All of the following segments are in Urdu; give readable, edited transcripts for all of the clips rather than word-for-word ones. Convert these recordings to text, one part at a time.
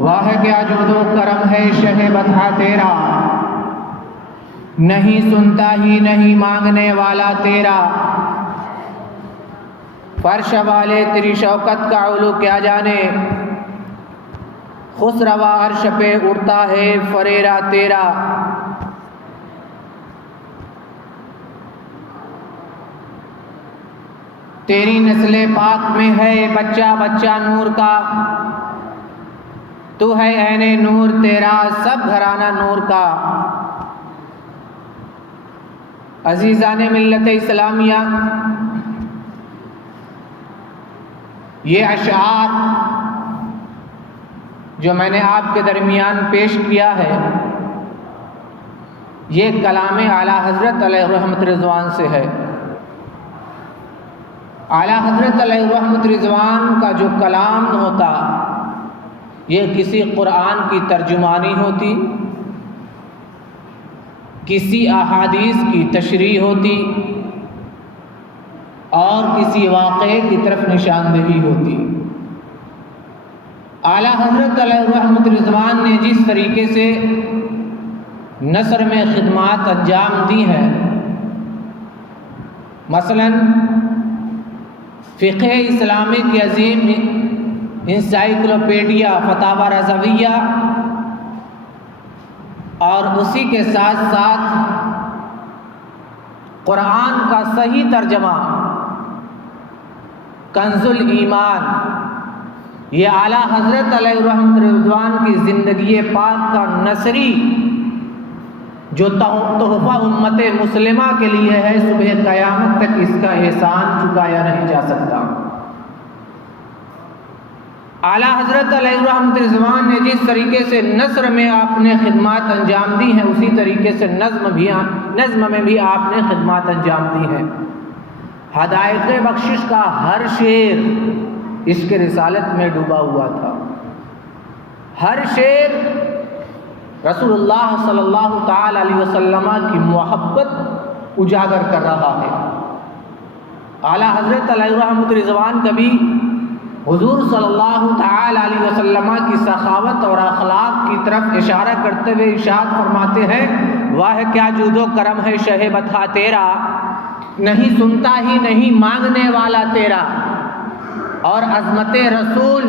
واہ کیا جود و کرم ہے شہ بتا تیرا، نہیں سنتا ہی نہیں مانگنے والا تیرا، فرش والے تیری شوکت کا علو کیا جانے، خسروا عرش پہ اڑتا ہے فریرا تیرا۔ تیری نسل پاک میں ہے بچہ بچہ نور کا، تو ہے عین نور تیرا سب گھرانہ نور کا۔ عزیزان ملت اسلامیہ، یہ اشعار جو میں نے آپ کے درمیان پیش کیا ہے، یہ کلام اعلیٰ حضرت علیہ رحمت رضوان سے ہے۔ اعلیٰ حضرت علیہ رحمت رضوان کا جو کلام ہوتا، یہ کسی قرآن کی ترجمانی ہوتی، کسی احادیث کی تشریح ہوتی، اور کسی واقعے کی طرف نشاندہی ہوتی۔ اعلیٰ حضرت علیہ رحمت رضوان نے جس طریقے سے نثر میں خدمات انجام دی ہیں، مثلاً فقہ اسلامی کی عظیم انسائکلوپیڈیا فتاوی رضویہ، اور اسی کے ساتھ ساتھ قرآن کا صحیح ترجمہ کنز الایمان، یہ اعلیٰ حضرت علیہ رحمت رضوان کی زندگی پاک کا نثری جو تحفہ امت مسلمہ کے لیے ہے، صبح قیامت تک اس کا احسان چکایا نہیں جا سکتا۔ اعلیٰ حضرت علیہ رحمت رضوان نے جس طریقے سے نثر میں آپ نے خدمات انجام دی ہیں، اسی طریقے سے نظم میں بھی آپ نے خدمات انجام دی ہیں۔ ہدایت بخشش کا ہر شعر عشق رسالت میں ڈوبا ہوا تھا، ہر شعر رسول اللہ صلی اللہ تعالی علیہ وسلم کی محبت اجاگر کر رہا ہے۔ اعلیٰ حضرت علیہ رحمت رضوان کبھی حضور صلی اللہ تعالی علیہ وسلم کی سخاوت اور اخلاق کی طرف اشارہ کرتے ہوئے ارشاد فرماتے ہیں، واہ کیا جود و کرم ہے شہ بتا تیرا، نہیں سنتا ہی نہیں مانگنے والا تیرا۔ اور عظمت رسول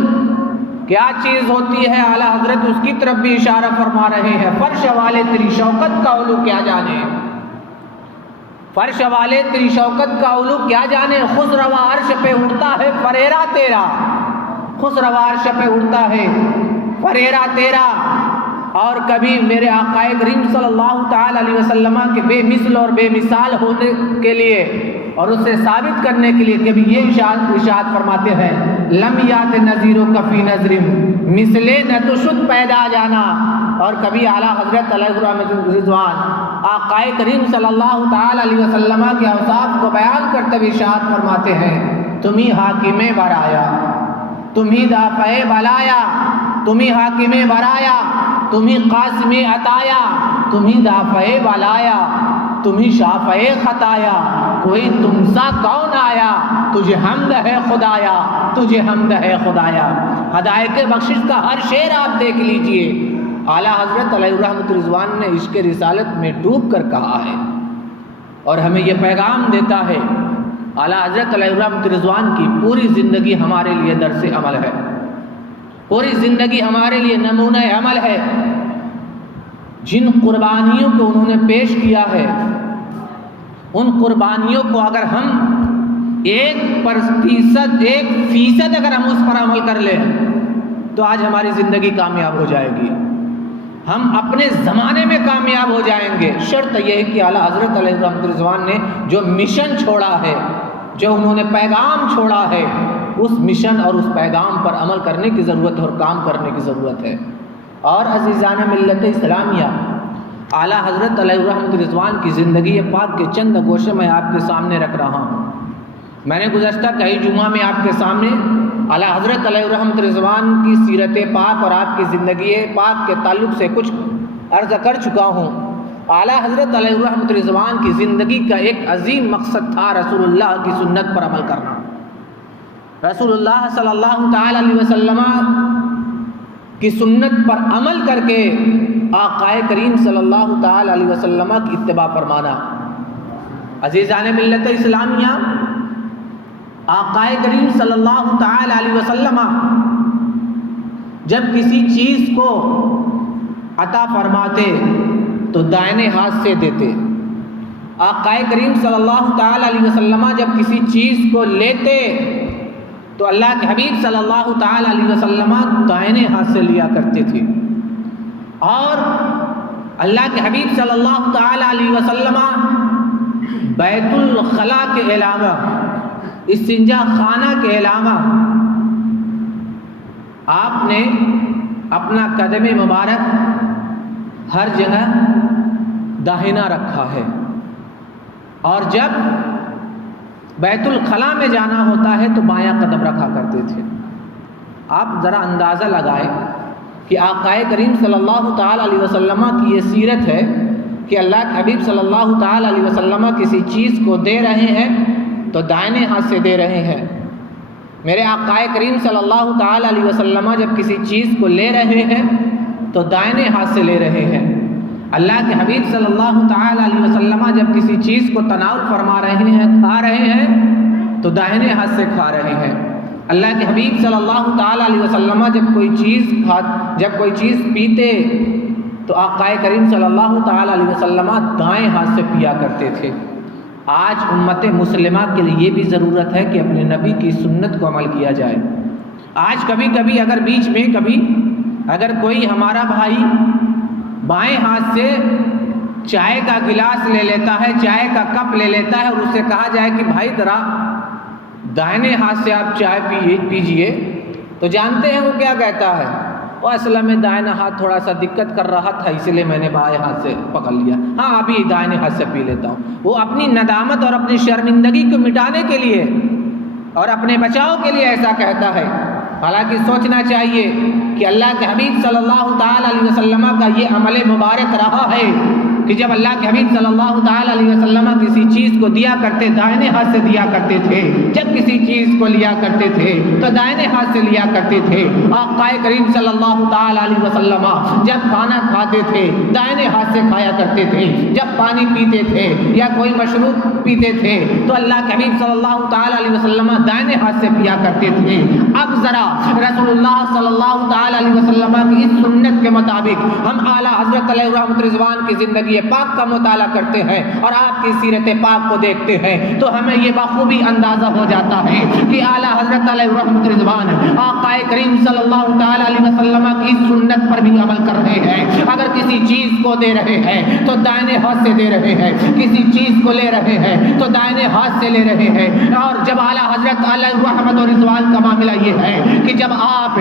کیا چیز ہوتی ہے، اعلیٰ حضرت اس کی طرف بھی اشارہ فرما رہے ہیں، فرش والے تیری شوکت کا علو کیا جانے، فرش والے تیری شوکت کا علو کیا جانے، خسروا عرش پہ اڑتا ہے فریرا تیرا، خسروا عرش پہ اڑتا ہے فریرا تیرا۔ اور کبھی میرے آقا کریم صلی اللہ تعالی علیہ وسلم کے بے مثل اور بے مثال ہونے کے لیے اور اسے ثابت کرنے کے لیے کبھی یہ ارشاد فرماتے ہیں، لم یات نظیرو کفی نظرم مثلے نہ تو شد پیدا جانا۔ اور کبھی اعلیٰ حضرت علیہ رحمت رضوان آقا کریم صلی اللہ تعالی علیہ وسلم کے اوصاف کو بیان کرتے ہوئے ارشاد فرماتے ہیں، تمہیں حاکم برایا، تمہیں دافع بلایا، تمہیں حاکم برایا، تمہیں قاسم عطایا، تمہیں دافع بلایا، تمہیں شافع خطایا، کوئی تم سا کون آیا، تجھے حمد ہے خدایا، تجھے حمد ہے خدایا۔ ہدایت بخشش کا ہر شعر آپ دیکھ لیجئے، اعلیٰ حضرت علیہ رحمت رضوان نے عشق رسالت میں ڈوب کر کہا ہے، اور ہمیں یہ پیغام دیتا ہے۔ اعلیٰ حضرت علیہ رحمت رضوان کی پوری زندگی ہمارے لیے درس عمل ہے، پوری زندگی ہمارے لیے نمونہ عمل ہے۔ جن قربانیوں کو انہوں نے پیش کیا ہے، ان قربانیوں کو اگر ہم 1% اگر ہم اس پر عمل کر لیں تو آج ہماری زندگی کامیاب ہو جائے گی، ہم اپنے زمانے میں کامیاب ہو جائیں گے۔ شرط یہ ہے کہ اعلیٰ حضرت علیہ رحمت رضوان نے جو مشن چھوڑا ہے، جو انہوں نے پیغام چھوڑا ہے، اس مشن اور اس پیغام پر عمل کرنے کی ضرورت ہے اور کام کرنے کی ضرورت ہے۔ اور عزیزان ملت اسلامیہ، اعلیٰ حضرت علیہ رحمت رضوان کی زندگی پاک کے چند گوشے میں آپ کے سامنے رکھ رہا ہوں۔ میں نے گزشتہ کئی جمعہ میں آپ کے سامنے اعلیٰ حضرت علیہ رحمت رضوان کی سیرت پاک اور آپ کی زندگی پاک کے تعلق سے کچھ عرض کر چکا ہوں۔ اعلیٰ حضرت علیہ رحمت رضوان کی زندگی کا ایک عظیم مقصد تھا رسول اللہ کی سنت پر عمل کرنا۔ رسول اللہ صلی اللہ تعالی علیہ وسلم کی سنت پر عمل کر کے آقا کریم صلی اللہ تعالی علیہ وسلم کی اتباع فرمانا۔ عزیزان ملت اسلامیہ، آقا کریم صلی اللہ تعالی علیہ وسلم جب کسی چیز کو عطا فرماتے تو دائنے ہاتھ سے دیتے۔ آقا کریم صلی اللہ تعالی علیہ وسلم جب کسی چیز کو لیتے تو اللہ کے حبیب صلی اللہ تعالی علیہ وسلم دائنے ہاتھ سے لیا کرتے تھے، اور اللہ کے حبیب صلی اللہ تعالی علیہ وسلم بیت الخلاء کے علاوہ، استنجا خانہ کے علاوہ آپ نے اپنا قدم مبارک ہر جگہ داہنا رکھا ہے، اور جب بیت الخلاء میں جانا ہوتا ہے تو بایاں قدم رکھا کرتے تھے۔ آپ ذرا اندازہ لگائیں کہ آقا کریم صلی اللہ تعالی علیہ وسلم کی یہ سیرت ہے کہ اللہ کے حبیب صلی اللہ تعالی علیہ وسلم کسی چیز کو دے رہے ہیں تو دائنے ہاتھ سے دے رہے ہیں۔ میرے آقا کریم صلی اللہ تعالی علیہ وسلم جب کسی چیز کو لے رہے ہیں تو دائنے ہاتھ سے لے رہے ہیں۔ اللہ کے حبیب صلی اللہ تعالی علیہ وسلم جب کسی چیز کو تناول فرما رہے ہیں، کھا رہے ہیں تو دائنے ہاتھ سے کھا رہے ہیں۔ اللہ کے حبیب صلی اللہ تعالی علیہ وسلم جب کوئی چیز پیتے تو آقا کریم صلی اللہ تعالی علیہ وسلم دائیں ہاتھ سے پیا کرتے تھے۔ آج امت مسلمہ کے لیے یہ بھی ضرورت ہے کہ اپنے نبی کی سنت کو عمل کیا جائے۔ آج کبھی کبھی اگر بیچ میں اگر کوئی ہمارا بھائی بائیں ہاتھ سے چائے کا گلاس لے لیتا ہے، چائے کا کپ لے لیتا ہے، اور اس سے کہا جائے کہ بھائی ذرا دائنے ہاتھ سے آپ چائے پیجئے، تو جانتے ہیں وہ کیا کہتا ہے؟ وہ اصل میں دائنا ہاتھ تھوڑا سا دقت کر رہا تھا، اس لیے میں نے بائیں ہاتھ سے پکڑ لیا، ہاں ابھی دائنے ہاتھ سے پی لیتا ہوں۔ وہ اپنی ندامت اور اپنی شرمندگی کو مٹانے کے لیے اور اپنے بچاؤ کے لیے ایسا کہتا ہے۔ حالانکہ سوچنا چاہیے کہ اللہ کے حبیب صلی اللہ تعالی علیہ وسلم کا یہ عمل مبارک رہا ہے کہ جب اللہ کے حبیب صلی اللہ تعالی علیہ وسلم کسی چیز کو دیا کرتے دائنے ہاتھ سے دیا کرتے تھے، جب کسی چیز کو لیا کرتے تھے تو دائنے ہاتھ سے لیا کرتے تھے۔ آقا کریم صلی اللہ تعالی علیہ وسلم جب کھانا کھاتے تھے دائنے ہاتھ سے کھایا کرتے تھے، جب پانی پیتے تھے یا کوئی مشروب پیتے تھے تو اللہ کے حبیب صلی اللہ تعالی علیہ وسلم دائنے ہاتھ سے پیا کرتے تھے۔ اب ذرا رسول اللہ صلی اللہ تعالی علیہ وسلم کی اس سنت کے مطابق ہم اعلیٰ حضرت علیہ رحمت رضوان کی زندگی پاک کا مطالعہ کرتے ہیں اور آپ کی سیرت پاک کو دیکھتے ہیں تو ہمیں یہ بخوبی اندازہ ہو جاتا ہے کہ اعلیٰ حضرت علیہ رحمت رضوان آقا کریم صلی اللہ تعالی علیہ وسلم کی سنت پر بھی عمل کر رہے ہیں۔ اگر کسی چیز کو دے رہے ہیں تو دائنے ہاتھ سے دے رہے ہیں، کسی چیز کو لے رہے ہیں تو دائنے ہاتھ سے لے رہے ہیں۔ اور جب اعلیٰ حضرت علیہ رحمت و رضوان کا معاملہ یہ ہے کہ جب آپ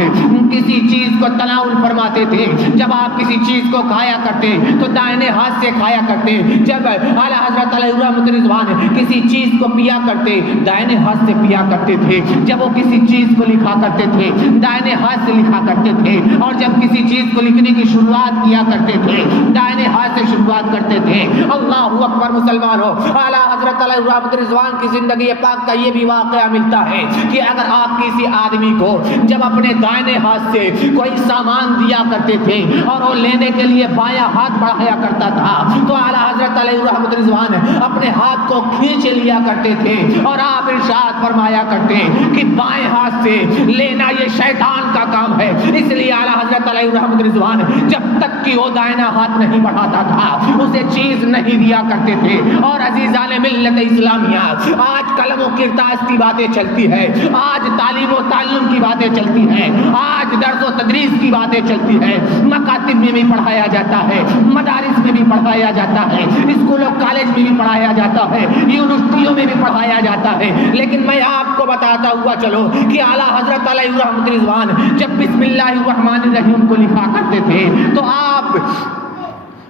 کسی چیز کو تناول فرماتے تھے، جب آپ کسی چیز کو کھایا کرتے تو دائنے ہاتھ سے کھایا کرتے، جب اعلیٰ حضرت علیہ رحمت رضوان کسی چیز کو پیا کرتے دائنے ہاتھ سے پیا کرتے تھے، جب وہ کسی چیز کو لکھا کرتے تھے دائنے ہاتھ سے لکھا کرتے تھے، اور جب کسی چیز کو لکھنے کی شروعات کیا کرتے تھے دائنے ہاتھ سے شروعات کرتے تھے۔ اللہ اکبر مسلمان ہو، اعلیٰ حضرت علیہ رحمت رضوان کی زندگی پاک کا یہ بھی واقعہ ملتا ہے کہ اگر آپ کسی آدمی کو جب اپنے دائنے ہاتھ سے کوئی سامان دیا کرتے تھے اور وہ لینے کے لیے بایاں ہاتھ بڑھایا کرتا تھا تو اعلیٰ حضرت علیہ رحمت رضوان اپنے ہاتھ کو کھینچ لیا کرتے تھے اور آپ ارشاد فرمایا کرتے کہ بائیں ہاتھ سے لینا یہ شیطان کا کام ہے۔ اس لیے اعلیٰ حضرت علیہ رحمت رضوان جب تک کہ وہ دائنا ہاتھ نہیں بڑھاتا تھا اسے چیز نہیں دیا کرتے تھے۔ اور عزیزان ملت اسلامیہ، آج قلم و کرتاس کی باتیں چلتی ہے، آج تعلیم و تعلم کی باتیں چلتی ہیں، آج درس و تدریس کی باتیں چلتی ہیں، مکاتب میں بھی پڑھایا جاتا ہے، مدارس میں بھی پڑھایا جاتا ہے، اسکول و کالج میں بھی پڑھایا جاتا ہے، یونیورسٹیوں میں بھی پڑھایا جاتا ہے۔ لیکن میں آپ کو بتاتا ہوا چلو کہ اعلیٰ حضرت علیہ رحمت رضوان جب بسم اللہ الرحمن الرحیم کو لکھا کرتے تھے تو آپ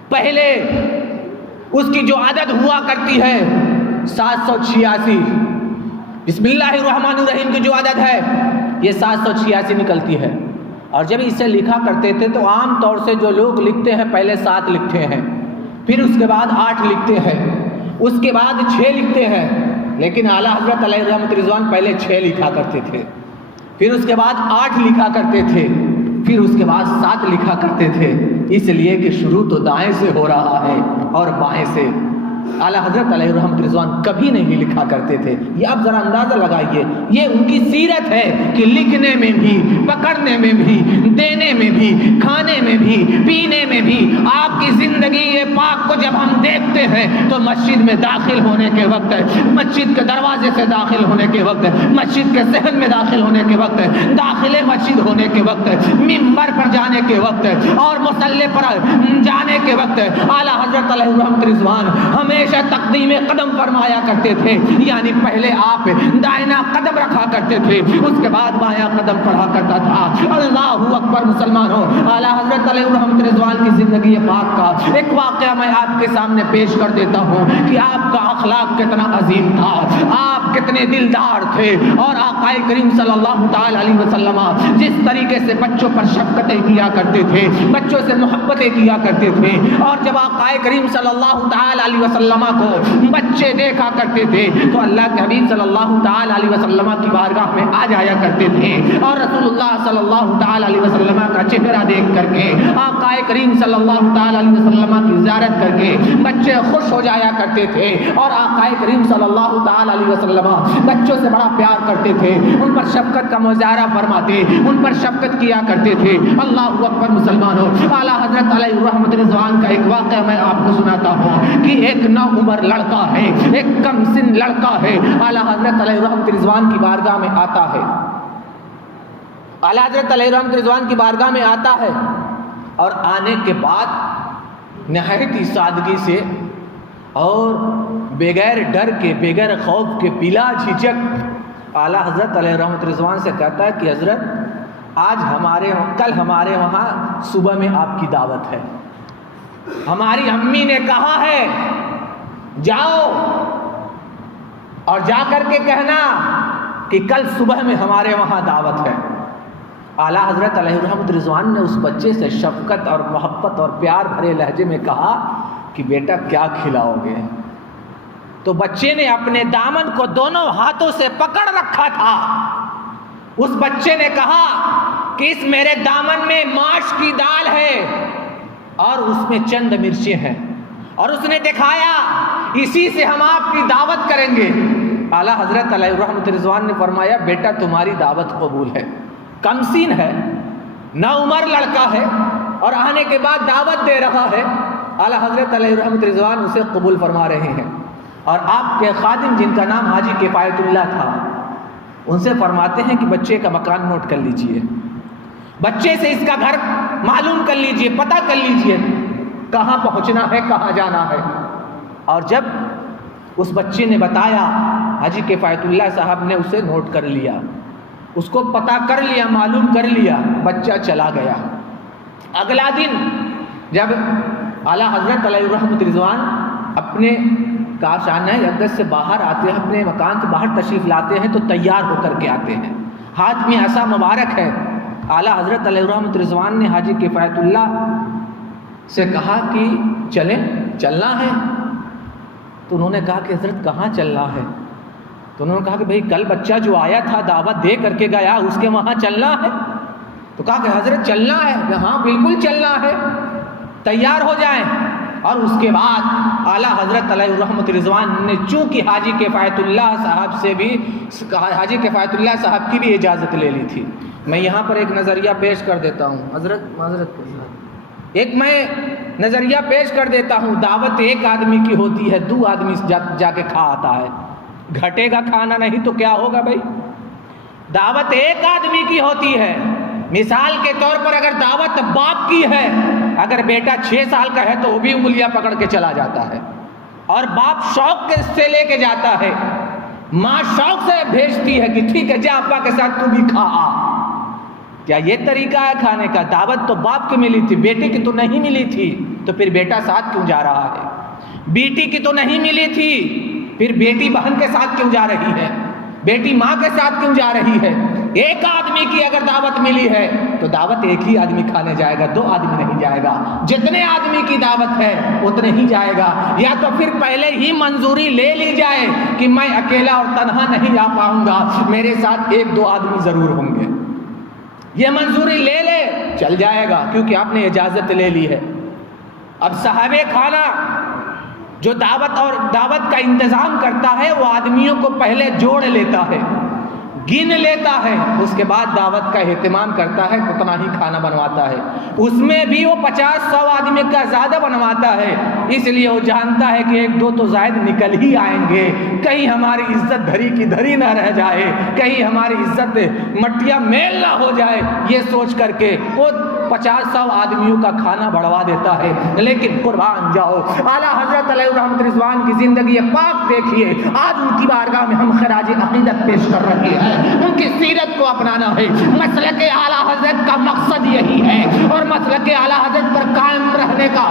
پہلے اس کی جو عدد ہوا کرتی ہے 786، بسم اللہ الرحمن الرحیم کی جو عدد ہے یہ 786 نکلتی ہے۔ اور جب اسے لکھا کرتے تھے تو عام طور سے جو لوگ لکھتے ہیں پہلے 7 لکھتے ہیں، پھر اس کے بعد 8 لکھتے ہیں، اس کے بعد 6 لکھتے ہیں، لیکن اعلیٰ حضرت علیہ رحمت رضوان پہلے 6 لکھا کرتے تھے، پھر اس کے بعد 8 لکھا کرتے تھے، پھر اس کے بعد ساتھ لکھا کرتے تھے، اس لیے کہ شروع تو دائیں سے ہو رہا ہے اور بائیں سے۔ اعلیٰ حضرت علیہ رحمت رضوان کبھی نہیں لکھا کرتے تھے۔ یہ آپ ذرا اندازہ لگائیے، یہ ان کی سیرت ہے کہ لکھنے میں بھی، پکڑنے میں بھی، دینے میں بھی، کھانے میں بھی، پینے میں بھی۔ آپ کی زندگی پاک کو جب ہم دیکھتے ہیں تو مسجد میں داخل ہونے کے وقت، مسجد کے دروازے سے داخل ہونے کے وقت، مسجد کے صحن میں داخل ہونے کے وقت، داخل مسجد ہونے کے وقت، ممبر پر جانے کے وقت اور مصلی پر جانے کے وقت اعلیٰ حضرت علیہ رحمت رضوان ہمیشہ تقدیم قدم فرمایا کرتے تھے، یعنی پہلے آپ دائنا قدم رکھا کرتے تھے، اس کے بعد بایاں قدم پڑھا کرتا تھا۔ اللہ اکبر مسلمانوں، اعلیٰ حضرت علیہ رحمت رضوان کی زندگی پاک کا ایک واقعہ میں آپ کے سامنے پیش کر دیتا ہوں کہ آپ کا اخلاق کتنا عظیم تھا، آپ کتنے دلدار تھے، اور آقا کریم صلی اللہ تعالی علیہ وسلم جس طریقے سے بچوں پر شفقتیں کیا کرتے تھے، بچوں سے محبتیں کیا کرتے تھے، اور جب آقا کریم صلی اللہ تعالی علیہ وسلم کو بچے دیکھا کرتے تھے تو اللہ کے حبیب صلی اللہ تعالی علیہ وسلم کی بارگاہ میں آ جایا کرتے تھے، اور رسول اللہ صلی اللہ تعالی علیہ وسلم کا چہرہ دیکھ کر کے، آقا کریم صلی اللہ تعالی علیہ وسلم کی زیارت کر کے بچے خوش ہو جایا کرتے تھے، اور آقا کریم صلی اللہ تعالی علیہ وسلم بچوں سے بڑا پیار کرتے تھے، ان پر شفقت کا مظاہرہ فرماتے، ان پر شفقت کیا کرتے تھے۔ اللہ اکبر مسلمانوں، اعلیٰ حضرت علیہ رحمت رضوان کا ایک واقعہ میں آپ کو سناتا ہوں کہ ایک نوعمر لڑکا ہے، ایک کم سن لڑکا ہے، اعلیٰ حضرت علیہ رحمت رضوان کی بارگاہ میں آتا ہے، اعلیٰ حضرت علیہ رحمت رضوان کی بارگاہ میں آتا ہے، اور آنے کے بعد نہایت ہی سادگی سے اور بغیر ڈر کے، بغیر خوف کے، بلا جھجک اعلیٰ حضرت علیہ رحمت رضوان سے کہتا ہے کہ حضرت کل ہمارے وہاں صبح میں آپ کی دعوت ہے، ہماری امی نے کہا ہے جاؤ اور جا کر کے کہنا کہ کل صبح میں ہمارے وہاں دعوت ہے۔ اعلیٰ حضرت علیہ رحمت رضوان نے اس بچے سے شفقت اور محبت اور پیار بھرے لہجے میں کہا کہ بیٹا کیا کھلاؤ گے؟ تو بچے نے اپنے دامن کو دونوں ہاتھوں سے پکڑ رکھا تھا، اس بچے نے کہا کہ اس میرے دامن میں ماش کی دال ہے اور اس میں چند مرچیں ہیں، اور اس نے دکھایا اسی سے ہم آپ کی دعوت کریں گے۔ اعلیٰ حضرت علیہ رحمت رضوان نے فرمایا بیٹا تمہاری دعوت قبول ہے، کم سین ہے، نوعمر لڑکا ہے، اور آنے کے بعد دعوت دے رہا ہے۔ اعلیٰ حضرت علیہ رحمت رضوان اسے قبول فرما رہے ہیں، اور آپ کے خادم جن کا نام حاجی کفایت اللہ تھا ان سے فرماتے ہیں کہ بچے کا مکان نوٹ کر لیجئے، بچے سے اس کا گھر معلوم کر لیجئے، پتہ کر لیجئے کہاں پہنچنا ہے، کہاں جانا ہے۔ اور جب اس بچے نے بتایا، حاجی کفایت اللہ صاحب نے اسے نوٹ کر لیا، اس کو پتہ کر لیا، معلوم کر لیا، بچہ چلا گیا۔ اگلا دن جب اعلیٰ حضرت علیہ رحمت رضوان اپنے کاشانہ اقدس سے باہر آتے ہیں، اپنے مکان سے باہر تشریف لاتے ہیں تو تیار ہو کر کے آتے ہیں، ہاتھ میں عصا مبارک ہے۔ اعلیٰ حضرت علیہ رحمت رضوان نے حاجی کفایت اللہ سے کہا کہ چلنا ہے، تو انہوں نے کہا کہ حضرت کہاں چلنا ہے؟ تو انہوں نے کہا کہ بھئی کل بچہ جو آیا تھا دعوت دے کر کے گیا، اس کے وہاں چلنا ہے۔ تو کہا کہ حضرت چلنا ہے، کہ ہاں بالکل چلنا ہے، تیار ہو جائیں۔ اور اس کے بعد اعلیٰ حضرت علیہ رحمت رضوان نے چونکہ حاجی کفایت اللہ صاحب سے بھی حاجی کفایت اللہ صاحب کی بھی اجازت لے لی تھی۔ میں یہاں پر ایک نظریہ پیش کر دیتا ہوں، معذرت کے ساتھ ایک میں نظریہ پیش کر دیتا ہوں۔ دعوت ایک آدمی کی ہوتی ہے، دو آدمی جا کے کھا آتا ہے، گھٹے گا کھانا نہیں تو کیا ہوگا بھائی؟ دعوت ایک آدمی کی ہوتی ہے۔ مثال کے طور پر اگر دعوت باپ کی ہے، اگر بیٹا 6 سال کا ہے تو وہ بھی انگلیاں پکڑ کے چلا جاتا ہے، اور باپ شوق سے لے کے جاتا ہے، ماں شوق سے بھیجتی ہے کہ ٹھیک ہے جا ابا کے ساتھ تو بھی کھا آ۔ کیا یہ طریقہ ہے کھانے کا؟ دعوت تو باپ کی ملی تھی، بیٹے کی تو نہیں ملی تھی، تو پھر بیٹا ساتھ کیوں جا رہا ہے؟ بیٹی کی تو نہیں ملی تھی، پھر بیٹی بہن کے ساتھ کیوں جا رہی ہے؟ بیٹی ماں کے ساتھ کیوں جا رہی ہے؟ ایک آدمی کی اگر دعوت ملی ہے تو دعوت ایک ہی آدمی کھانے جائے گا، 2 آدمی نہیں جائے گا۔ جتنے آدمی کی دعوت ہے اتنے ہی جائے گا، یا تو پھر پہلے ہی منظوری لے لی جائے کہ میں اکیلا اور تنہا نہیں جا پاؤں گا، میرے ساتھ 1-2 آدمی ضرور ہوں گے۔ یہ منظوری لے لے چل جائے گا کیونکہ آپ نے اجازت لے لی ہے۔ اب صاحب خانہ جو دعوت کا انتظام کرتا ہے وہ آدمیوں کو پہلے جوڑ لیتا ہے، گن لیتا ہے، اس کے بعد دعوت کا اہتمام کرتا ہے، اتنا ہی کھانا بنواتا ہے۔ اس میں بھی وہ 50-100 آدمی کا زیادہ بنواتا ہے، اس لیے وہ جانتا ہے کہ 1-2 تو زائد نکل ہی آئیں گے، کہیں ہماری عزت دھری کی دھری نہ رہ جائے، کہیں ہماری عزت مٹیا میل نہ ہو جائے، یہ سوچ کر کے وہ 50-100 آدمیوں کا کھانا بڑھوا دیتا ہے۔ لیکن قربان جاؤ، اعلیٰ حضرت علیہ الرحمت رضوان کی زندگی پاک دیکھیے، آج ان کی بارگاہ میں ہم خراج عقیدت پیش کر رہے ہیں، ان کی سیرت کو اپنانا ہے۔ مسلک اعلیٰ حضرت کا مقصد یہی ہے، اور مسلک اعلیٰ حضرت پر قائم رہنے کا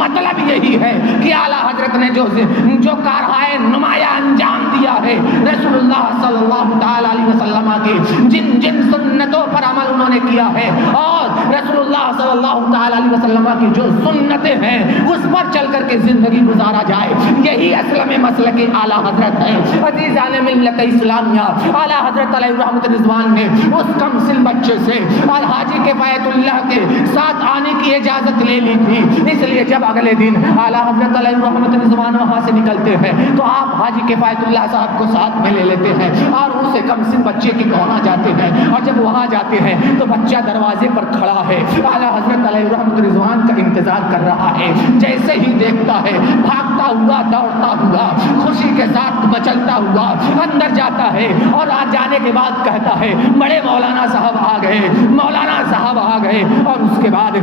مطلب یہی ہے کہ اعلیٰ حضرت نے جو کارہائے نمایاں انجام دیا ہے، رسول اللہ صلی اللہ تعالی علیہ وسلم کی جن سنتوں پر عمل انہوں نے کیا ہے، اور رسول اللہ صلی اللہ تعالی علیہ وسلم کی جو سنتیں ہیں اس پر چل کر کے زندگی گزارا جائے، یہی اصل میں مسلک اعلیٰ حضرت ہے۔ عزیزان ملت اسلامیہ، اعلیٰ حضرت علیہ الرحمت رضوان نے اس کم سن بچے سے حاجی کفایت اللہ کے ساتھ آنے کی اجازت لے لی تھی، اس لیے جب اگلے دن اعلیٰ حضرت علیہ الرحمت رضوان وہاں سے نکلتے ہیں تو آپ حاجی کفایت اللہ صاحب کو ساتھ میں لے لیتے ہیں اور اسے کم سن بچے کے وہاں جاتے ہیں، اور جب وہاں جاتے ہیں تو بچہ دروازے پر کھڑا ہے، اعلیٰ حضرت علیہ الرحمت رضوان کا انتظار کر رہا ہے، جیسے ہی دیکھتا ہے بھاگتا ہوا دوڑتا ہوا خوشی کے ساتھ مچلتا ہوا اندر جاتا ہے، اور جانے کے بعد کہتا ہے بڑے مولانا صاحب آ گئے، مولانا صاحب آ گئے، اور اس کے بعد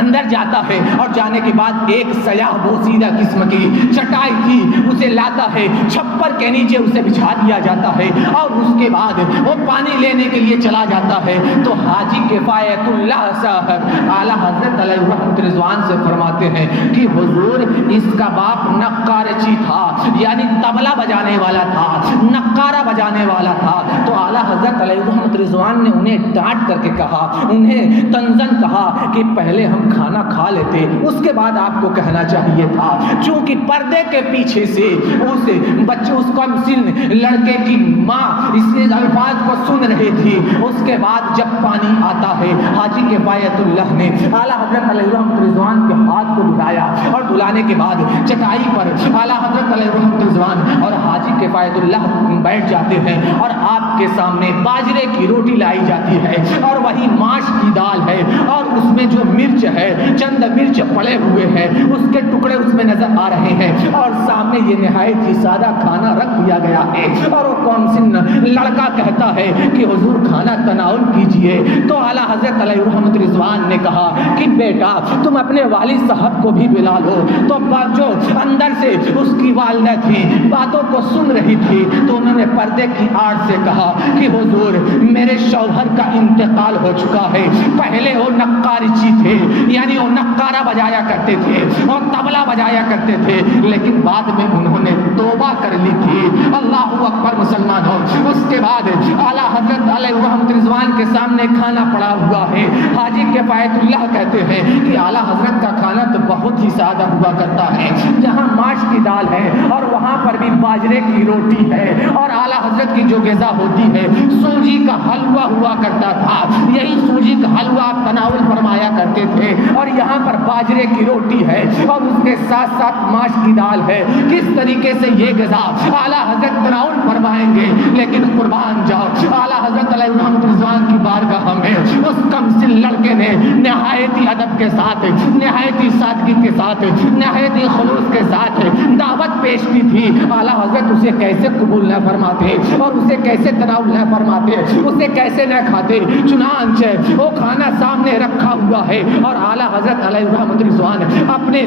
اندر جاتا ہے، اور جانے کے بعد ایک سیاہ بوسیدہ قسم کی چٹائی تھی اسے لاتا ہے، چھپر کے نیچے اسے بچھا دیا جاتا ہے، اور اس کے بعد وہ پانی لینے کے لیے چلا جاتا ہے تو حاجی کفایت اللہ صاحب اعلیٰ حضرت علیہ الرحمت رضوان سے فرماتے ہیں کہ حضور اس کا باپ نقارچی تھا، یعنی طبلہ بجانے والا تھا، نقارہ بجانے والا تھا۔ تو اعلیٰ حضرت علیہ الرحمت رضوان نے انہیں ڈانٹ کر کے کہا، انہیں طنزاً کہا کہ پہلے ہم کھانا کھا لیتے، اس کے بعد آپ کو کہنا چاہیے تھا، چونکہ پردے کے پیچھے سے اس کم سن لڑکے کی ماں اس الفاظ کو سن رہی تھی۔ اس کے بعد جب پانی آتا ہے، حاجی کفایت اللہ نے اعلیٰ حضرت علیہ الرحمت رضوان کے ہاتھ کو دھلایا، اور دھلانے کے بعد چٹائی پر اعلیٰ حضرت علیہ الرحمت رضوان اور حاجی کفایت اللہ بیٹھ جاتے ہیں، اور آپ کے سامنے باجرے کی روٹی لائی جاتی ہے، اور وہی ماش کی دال ہے، اور اس میں جو مرچ ہے، چند مرچ پڑے ہوئے ہیں، اس کے ٹکڑے اس میں نظر آ رہے ہیں، اور سامنے یہ نہایت ہی سادہ کھانا رکھ دیا گیا ہے، اور وہ کون سن لڑکا کہتا ہے کہ حضور کھانا تناول کیجئے۔ تو اعلیٰ حضرت علیہ الرحمت رضوان نے کہا کہ بیٹا تم اپنے والد صاحب کو بھی بلا لو۔ تو جو اندر سے اس کی والدہ تھی باتوں کو سن رہی تھی، تو انہوں نے پردے کی آڑ سے کہا کہ حضور میرے شوہر کا انتقال ہو چکا ہے، پہلے وہ نقارچی تھے، یعنی وہ نقارہ بجایا کرتے تھے اور طبلہ بجایا کرتے تھے، لیکن بعد میں انہوں نے توبہ کر لی تھی۔ اللہ اکبر مسلمانوں، اس کے بعد اعلیٰ حضرت علیہ الرحمت رضوان کے سامنے کھانا پڑا ہوا ہے۔ حاجی کفایت اللہ کہتے ہیں کہ اعلیٰ حضرت کا کھانا تو بہت ہی سادہ ہوا کرتا ہے، جہاں ماش کی دال ہے اور وہاں پر بھی باجرے کی روٹی ہے، اور اعلیٰ حضرت کی جو غذا ہوتی ہے سوجی کا حلوہ ہوا کرتا تھا، یہی سوجی کا حلوہ آپ تناول فرمایا کرتے تھے، اور یہاں پر باجرے کی روٹی ہے اور اس کے ساتھ ساتھ ماش کی دال ہے۔ کس طریقے سے یہ غذا اعلیٰ حضرت تناول فرمائیں گے، لیکن قربان جاؤ اعلیٰ حضرت علیہ الرحمت رضوان کی بارگاہ میں اس کم سن لڑکے نے نہایت ہی ادب کے ساتھ، نہایت ہی سادگی کے ساتھ، نہایت ہی خلوص کے ساتھ دعوت پیش کی تھی۔ اعلیٰ حضرت اسے کیسے قبول نہ فرماتے اور اسے کیسے تناول نہ فرماتے، اسے کیسے نہ کھاتے، چنانچہ وہ کھانا سامنے رکھا ہوا ہے اور اعلیٰ حضرت علیہ الرحمت رضوان اپنے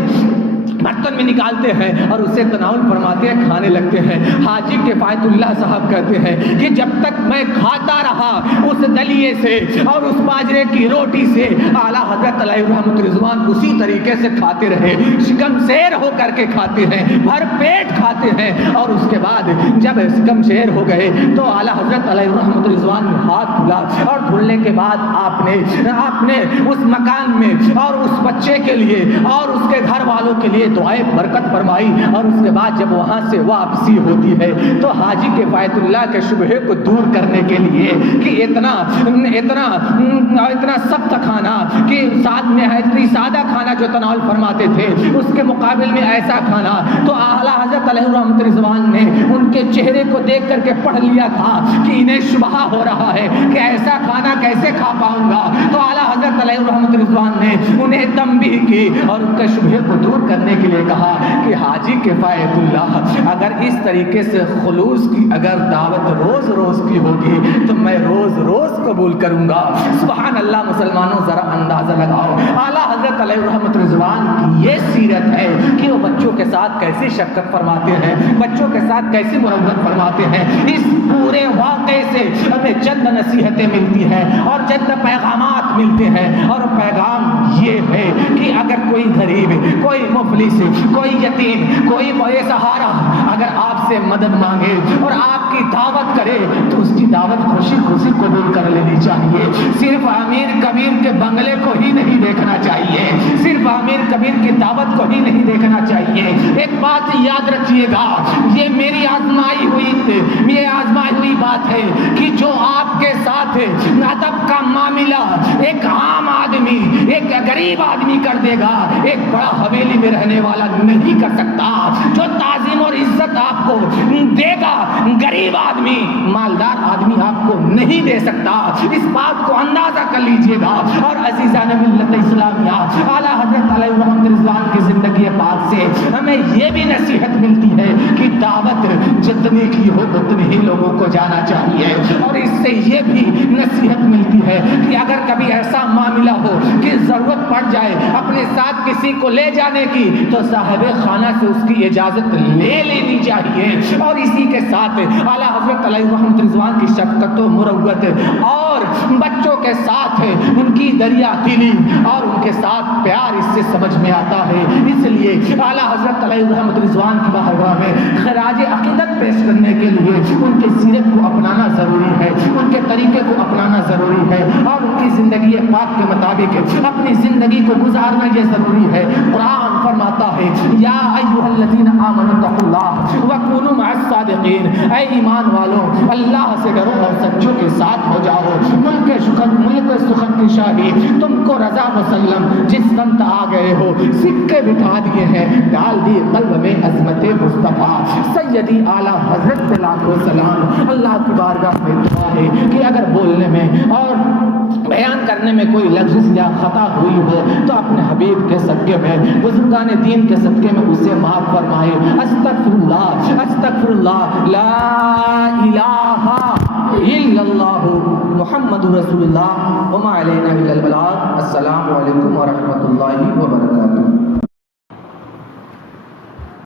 برتن میں نکالتے ہیں اور اسے تناول فرماتے ہیں، کھانے لگتے ہیں۔ حاجی کفایت اللہ صاحب کہتے ہیں کہ جب تک میں کھاتا رہا اس دلیے سے اور اس باجرے کی روٹی سے، اعلیٰ حضرت علیہ الرحمت رضوان اسی طریقے سے کھاتے رہے، شکم شیر ہو کر کے کھاتے ہیں، بھر پیٹ کھاتے ہیں، اور اس کے بعد جب شکم شیر ہو گئے تو اعلیٰ حضرت علیہ الرحمت رضوان نے ہاتھ دھلا، اور دھلنے کے بعد آپ نے اس مکان میں اور اس بچے کے لیے اور اس کے گھر والوں کے لیے دعائے برکت فرمائی، اور اس کے بعد جب وہاں سے واپسی ہوتی ہے تو حاجی کفایت اللہ کے شبہے کو دور کرنے کے لیے کہ اتنا سخت کھانا کھانا کہ ساتھ میں ہے سادہ کھانا جو تناول فرماتے تھے اس کے مقابل میں ایسا کھانا، تو اعلیٰ حضرت علیہ رحمت رضوان نے ان کے چہرے کو دیکھ کر کے پڑھ لیا تھا کہ انہیں شبہ ہو رہا ہے کہ ایسا کھانا کیسے کھا پاؤں گا، تو اعلیٰ حضرت علیہ رحمت رضوان نے انہیں تنبیہ کی اور ان کے شبہے کو دور کرنے کے لیے کہا کہ حاجی کفایت اللہ، اگر اس طریقے سے خلوص کی اگر دعوت روز روز کی ہوگی تو میں روز روز قبول کروں گا۔ سبحان اللہ مسلمانوں، ذرا اندازہ لگاؤ اعلیٰ حضرت علیہ رحمت رضوان کی یہ سیرت ہے کہ وہ بچوں کے ساتھ کیسی شفقت فرماتے ہیں، بچوں کے ساتھ کیسی مروت فرماتے ہیں۔ اس پورے واقعے سے ہمیں چند نصیحتیں ملتی ہیں اور چند پیغامات ملتے ہیں، اور پیغام یہ ہے کہ اگر کوئی غریب، کوئی مفلس، کوئی یتیم، کوئی بے سہارا اگر آپ سے مدد مانگے اور آپ کی دعوت کرے تو اس کی دعوت خوشی خوشی قبول کر لینی چاہیے۔ صرف امیر کبیر کے بنگلے کو ہی نہیں دیکھنا چاہیے، صرف امیر کبیر کی دعوت کو ہی نہیں دیکھنا چاہیے۔ ایک بات یاد رکھیے گا، یہ میری آزمائی ہوئی بات ہے کہ جو آپ کے ساتھ ادب کا معاملہ ایک عام آدمی، ایک غریب آدمی کر دے گا، ایک بڑا حویلی میں رہنے والا نہیں کر سکتا۔ جو تعظیم اور عزت آپ کو دے گا غریب آدمی، مالدار آدمی آپ کو نہیں دے سکتا۔ اس بات کو اندازہ کر لیجئے گا۔ اور عزیزان ملت اسلامیہ، اعلیٰ حضرت علیہ رحمت رضوان کی زندگی پاک سے ہمیں یہ بھی نصیحت ملتی ہے کہ دعوت جتنی کی ہو اتنے ہی لوگوں کو جانا چاہیے، اور اس سے یہ بھی نصیحت ملتی ہے کہ اگر کبھی ایسا معاملہ ہو کہ ضرورت پڑ جائے اپنے ساتھ کسی کو لے جانے کی تو صاحب خانہ سے اس کی اجازت لے لینی چاہیے۔ اور اسی کے ساتھ اعلیٰ حضرت علیہ رحمت رضوان کی شفقت و مروت اور بچوں کے ساتھ ان کی دریا دلی اور ان کے ساتھ پیار اس سے سمجھ میں آتا ہے۔ اس لیے اعلیٰ حضرت علیہ رحمت رضوان کی بارگاہ میں خراج عقیدت پیش کرنے کے لیے ان کے سیرت کو اپنانا ضروری ہے، ان کے طریقے کو اپنانا ضروری ہے، اور ان کی زندگی پاک کے مطابق اپنی زندگی کو گزارنا یہ ضروری ہے۔ قرآن فرماتا ہے یا ایھا الذین آمنوا اتقوا اللہ وکونوا مع الصادقین، اے ایمان والو اللہ سے ڈرو اور سچوں کے ساتھ ہو جاؤ۔ ملک سخن کی شاہی تم کو رضا مسلم، جس سمت آ گئے ہو سکے بٹھا دیے ہیں، ڈال دی قلب میں عظمت مصطفیٰ سیدی اعلیٰ حضرت لاکھوں سلام۔ اللہ کی بارگاہ میں دعا ہے کہ اگر بولنے میں اور بیان کرنے میں کوئی لفظ یا خطا ہوئی ہو تو اپنے حبیب کے صدقے میں، بزرگان دین کے صدقے میں اسے معاف فرمائے۔ استغفر اللہ لا الہ الا اللہ محمد رسول اللہ وما علینا الا البلاغ۔ السلام علیکم ورحمۃ اللہ وبرکاتہ۔